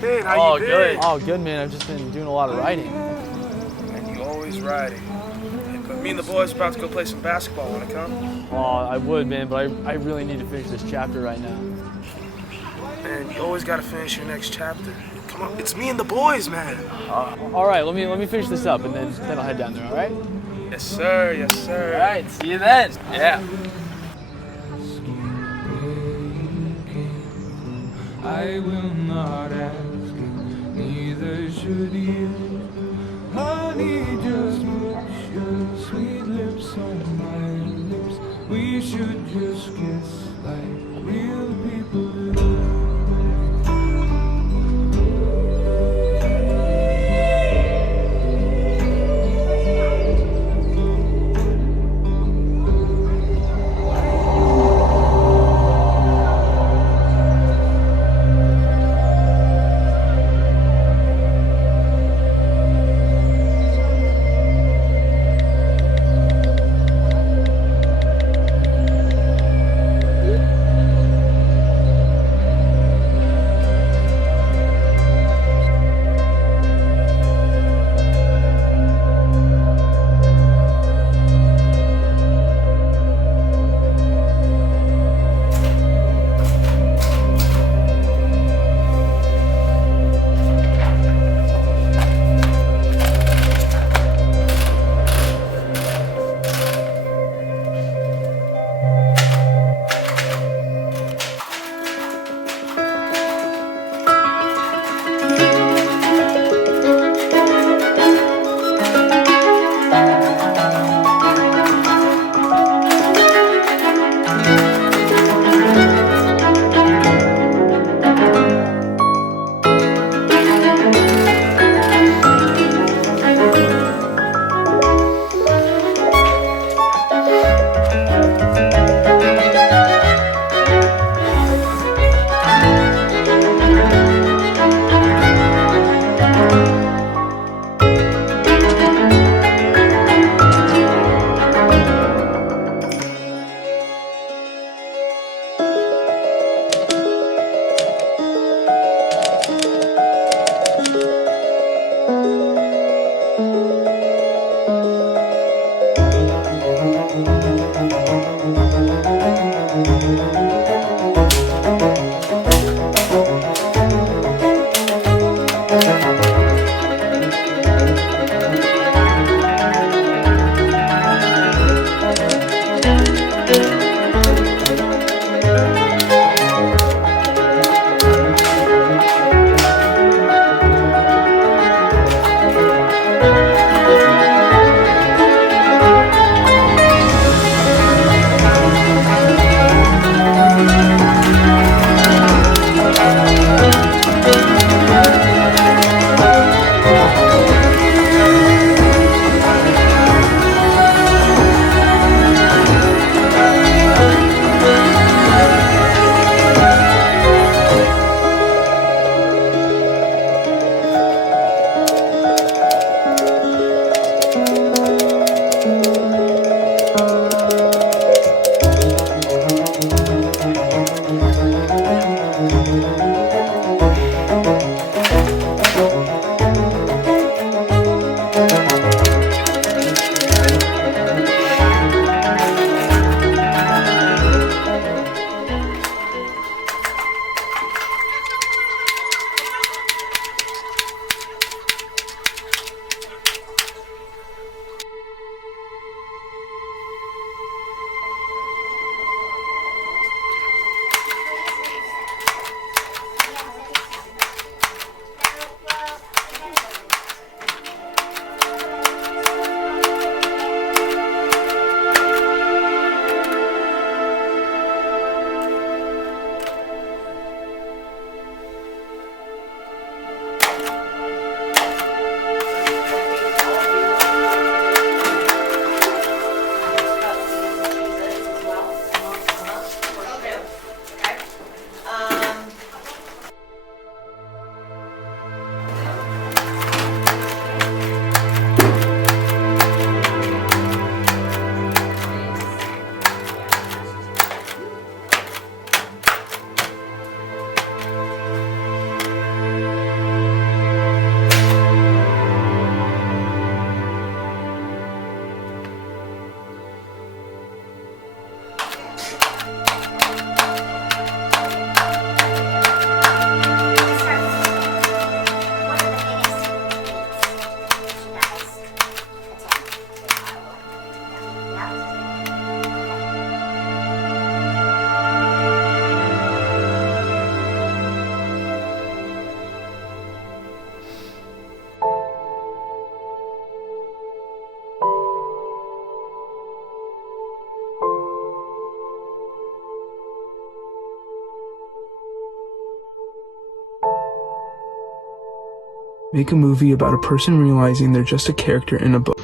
been? How you been? Good. Oh, good, man. I've just been doing a lot of writing. And you always riding. But me and the boys are about to go play some basketball. Wanna come? Oh, I would, man, but I really need to finish this chapter right now. Man, you always gotta finish your next chapter. Come on, it's me and the boys, man. All right, let me finish this up, and then I'll head down there. All right? Yes, sir. Yes, sir. All right, see you then. Yeah. I will not ask you, neither should you. Honey, just put your sweet lips on my lips. We should just kiss like real people do. Make a movie about a person realizing they're just a character in a book.